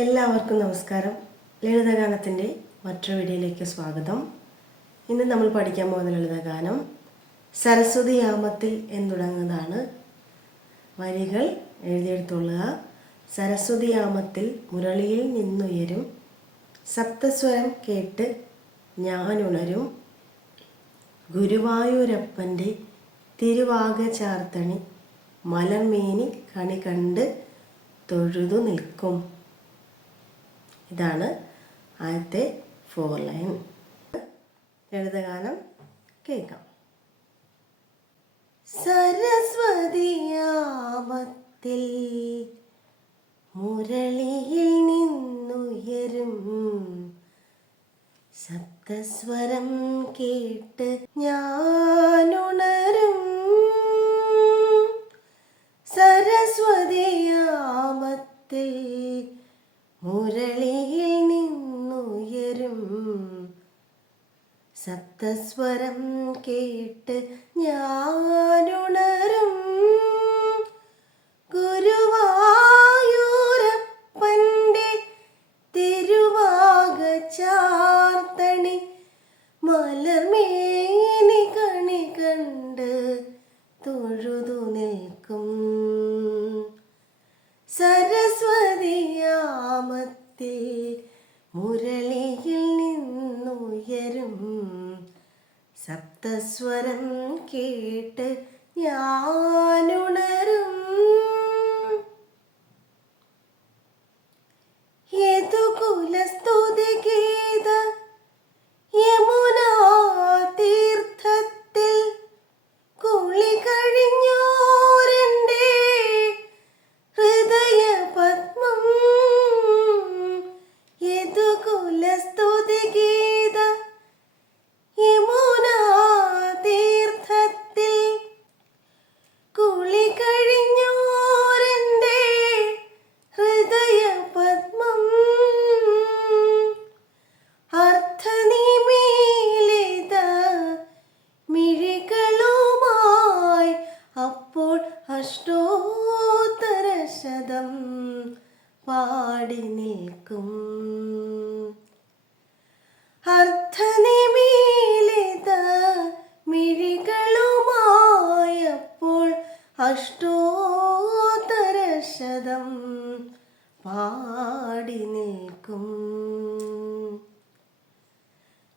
എല്ലാവർക്കും നമസ്കാരം. ലളിതഗാനത്തിന്റെ മറ്റൊരു വീഡിയോയിലേക്ക് സ്വാഗതം. ഇന്ന് നമ്മൾ പഠിക്കാൻ പോകുന്ന ലളിതഗാനം സരസ്വതി യാമത്തിൽ എന്ന് തുടങ്ങുന്നതാണ് വരികൾ എഴുതിയെടുത്തുള്ളുക സരസ്വതി യാമത്തിൽ മുരളിയിൽ നിന്നുയരും. സപ്തസ്വരം കേട്ട് ഞാനുണരും. ഗുരുവായൂരപ്പന്റെ തിരുവാക ചാർത്തണി മലർമേനി കണി കണ്ട് തൊഴുതു നിൽക്കും. ഇതാണ് ആദ്യത്തെ ഫോർ ലൈൻ ലളിതഗാനം കേൾക്കാം. സരസ്വതിയാമത്തിൽ മുരളിയിൽ നിന്നുയരും. സപ്തസ്വരം കേട്ട് ഞാനുണരും. സരസ്വതിയാമത്തിൽ മുരളിയിൽ നിന്നുയരും. സപ്തസ്വരം കേട്ട് ഞാനുണരും. ഗുരുവായൂരപ്പന്റെ തിരുവാക ചാർത്തണി മലർമേനി കണി കണ്ട് തൊഴുതു നിൽക്കും. സരസ്വതിയാമത്തിൽ മുരളിയിൽ നിന്നുയരും. സപ്തസ്വരം കേട്ട് ഞാനുണരും. അഷ്ടോത്തരശതം പാടി നിൽക്കും.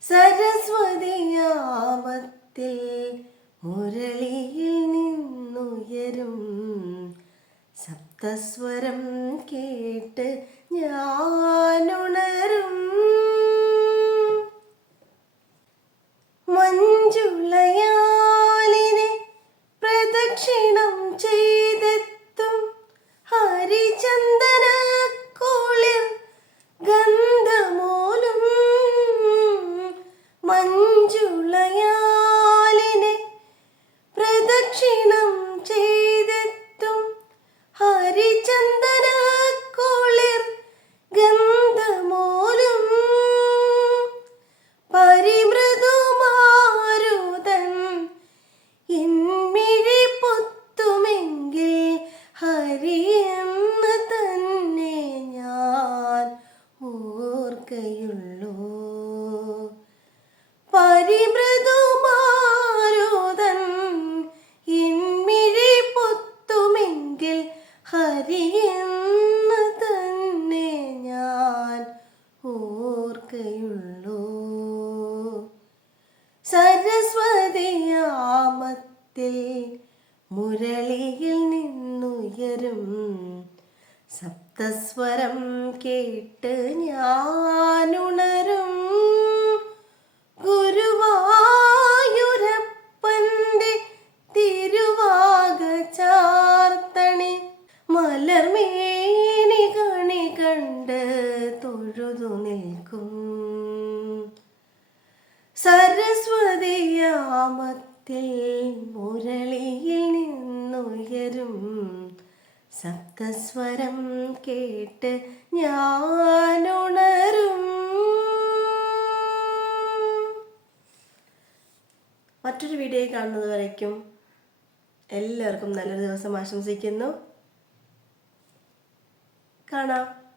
സരസ്വതിയാമത്തിൽ മുരളിയിൽ നിന്നുയരും. സപ്തസ്വരം കേട്ട് ഞാനുണരും. മഞ്ജുളയാലിനെ പ്രദക്ഷിണം ചെയ്തെത്തും ഹരിചന്ദന കുളിർ ഗന്ധമോലും മഞ്ജുളയാലിനെ ഹരിയെന്ന് തന്നെ ഞാൻ ഓർക്കയുള്ളൂ. സരസ്വതിയാമത്തിൽ മുരളിയിൽ നിന്നുയരും സപ്തസ്വരം കേട്ട് ഞാനുണരും സരസ്വതിയാമത്തിൽ മുരളിയിൽ നിന്നുയരും. സപ്തസ്വരം കേട്ട് ഞാനുണരും. മറ്റൊരു വീഡിയോ കാണുന്നത് വരയ്ക്കും. എല്ലാവർക്കും നല്ലൊരു ദിവസം ആശംസിക്കുന്നു. കാണാം.